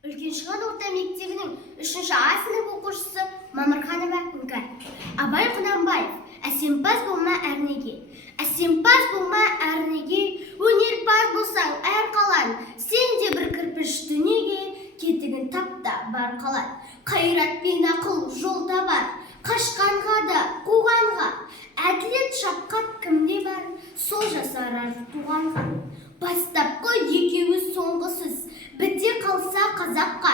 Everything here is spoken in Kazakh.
Үлкен Шыған орта мектебінің 3-ші А сынып оқушысы Мамырханова Үңкәр. Абай Құнанбаев: әсемпаз болма әрнеге, әсемпаз болма әрнеге, өнерпаз болсаң әр қалан, сен де бір кірпіш дүниеге, кетігін тапта бар қалан. Қайрат пен ақыл жол табар, қашқанға да қуғанға, әділет шапқат кімде бар, сол жасарар туғанға. Бастапқы екеуі соңғысыз, біте қалса қазаққа,